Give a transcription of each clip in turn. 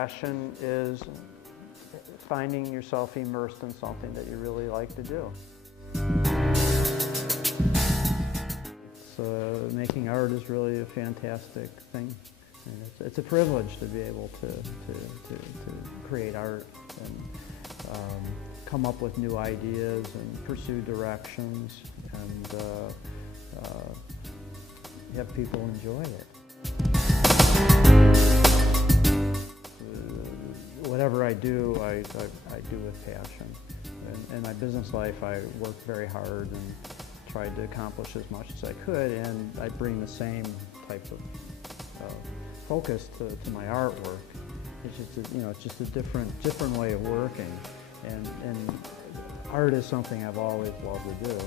passion is finding yourself immersed in something that you really like to do. Making art is really a fantastic thing. And it's a privilege to be able to create art and come up with new ideas and pursue directions and have people enjoy it. Whatever I do, I do with passion. In my business life, I worked very hard and tried to accomplish as much as I could, and I bring the same type of focus to my artwork. It's just it's just a different way of working, and art is something I've always loved to do,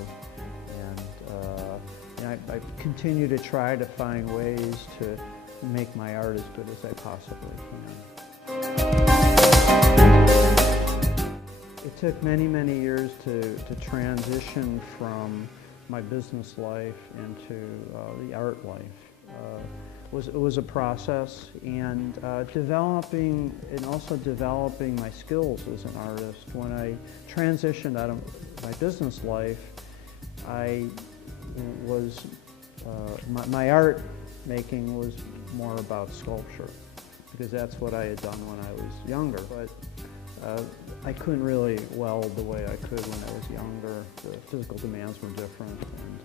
and I continue to try to find ways to make my art as good as I possibly can. It took many years to transition from my business life into the art life. It was a process, and developing my skills as an artist. When I transitioned out of my business life, I was my art making was more about sculpture, because that's what I had done when I was younger. But I couldn't really weld the way I could when I was younger. The physical demands were different, and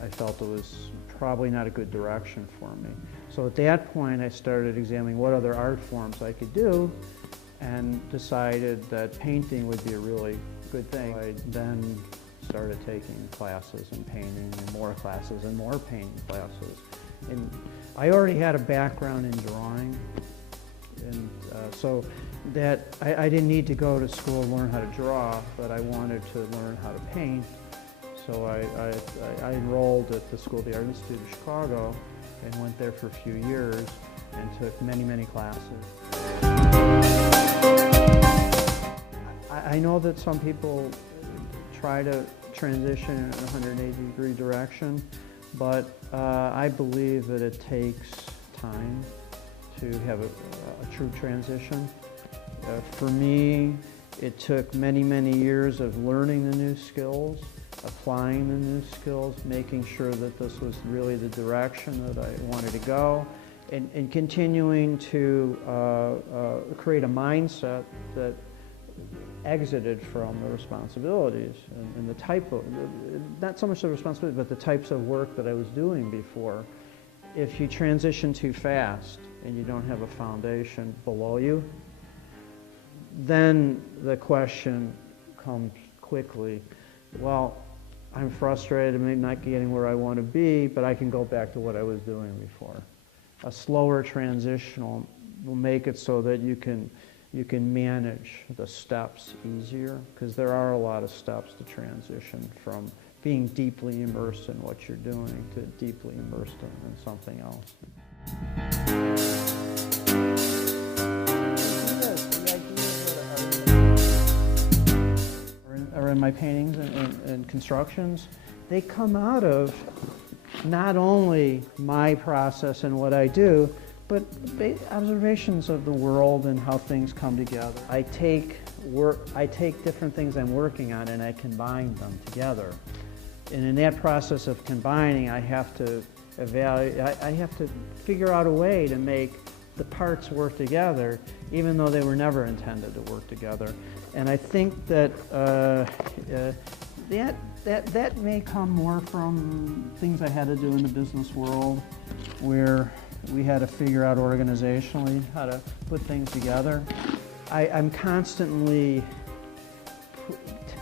I felt it was probably not a good direction for me. So at that point, I started examining what other art forms I could do, and decided that painting would be a really good thing. I then started taking classes in painting, and more classes, and more painting classes. And I already had a background in drawing, and so that I didn't need to go to school to learn how to draw, but I wanted to learn how to paint. So I enrolled at the School of the Art Institute of Chicago and went there for a few years and took many classes. I know that some people try to transition in a 180-degree direction, but I believe that it takes time to have a true transition. For me, it took many years of learning the new skills, applying the new skills, making sure that this was really the direction that I wanted to go, and continuing to create a mindset that exited from the responsibilities and the type of, not so much the responsibility, but the types of work that I was doing before. If you transition too fast and you don't have a foundation below you, then the question comes quickly, well, I'm frustrated, I may not be getting where I want to be, but I can go back to what I was doing before. A slower transition will make it so that you can manage the steps easier, because there are a lot of steps to transition from being deeply immersed in what you're doing to deeply immersed in something else. Or in my paintings and constructions, they come out of not only my process and what I do, but observations of the world and how things come together. I take different things I'm working on and I combine them together. And in that process of combining, I have to evaluate, I have to figure out a way to make the parts work together, even though they were never intended to work together. And I think that that may come more from things I had to do in the business world, where we had to figure out organizationally how to put things together. I'm constantly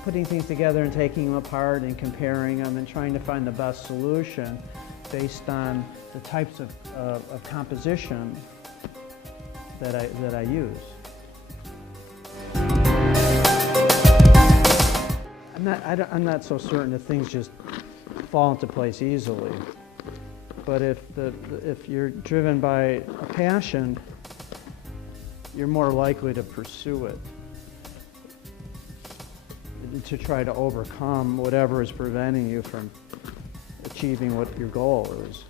putting things together and taking them apart and comparing them and trying to find the best solution based on the types of composition that I use. I'm not so certain that things just fall into place easily. But if you're driven by a passion, you're more likely to pursue it, to try to overcome whatever is preventing you from achieving what your goal is.